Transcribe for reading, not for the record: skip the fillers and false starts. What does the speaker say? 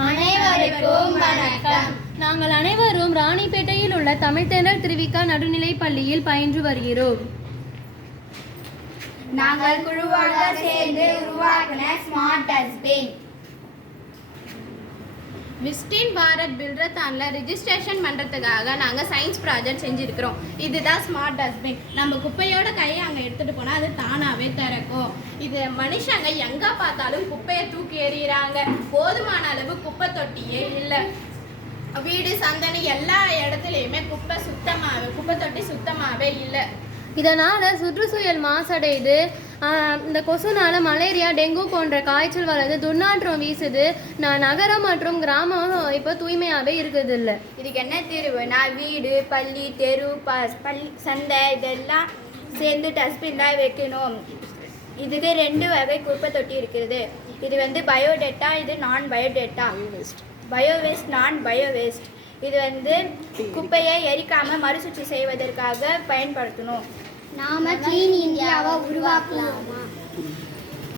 அனைவருக்கும் வணக்கம். நாங்கள் அனைவரும் ராணிப்பேட்டையில் உள்ள தமிழ்த்தேனர் திருவிக்கா நடுநிலைப் பள்ளியில் பயின்று வருகிறோம். நாங்கள் குழுவாக சேர்ந்து உருவாக்கின ஸ்மார்ட் டஸ்ட்பின். விஸ்டின் பாரத் பில்ரத்தான்ல ரிஜிஸ்ட்ரேஷன் பண்ணுறதுக்காக நாங்கள் சயின்ஸ் ப்ராஜெக்ட் செஞ்சுருக்கிறோம். இதுதான் ஸ்மார்ட் டஸ்ட்பின். நம்ம குப்பையோட கையை அங்கே எடுத்துகிட்டு போனால் அது தானாகவே திறக்கும். இது மனுஷங்க எங்கே பார்த்தாலும் குப்பையை தூக்கி எறிகிறாங்க. போதுமான அளவு குப்பை தொட்டியே இல்லை. வீடு சந்தனி எல்லா இடத்துலையுமே குப்பை தொட்டி சுத்தமாகவே இல்லை. இதனால் சுற்றுச்சூழல் மாசடையுது. இந்த கொசுனால மலேரியா, டெங்கு போன்ற காய்ச்சல் வருது, துர்நாற்றம் வீசுது. நகரம் மற்றும் கிராமம் இப்போ தூய்மையாகவே இருக்குது இல்லை. இதுக்கு என்ன தீர்வுனா, வீடு, பள்ளி, தெரு, சந்தை இதெல்லாம் சேர்ந்து டஸ்ட்பின் தான் வைக்கணும். இதுக்கு 2 வகை குப்பை தொட்டி இருக்கிறது. இது பயோடேட்டா, இது நான் பயோடேட்டா. பயோவேஸ்ட், நான் பயோவேஸ்ட். இது குப்பையை எரிக்காமல் மறுசுழற்சி செய்வதற்காக பயன்படுத்தணும். நாம கிளீன் இந்தியாவை உருவாக்கலாமா?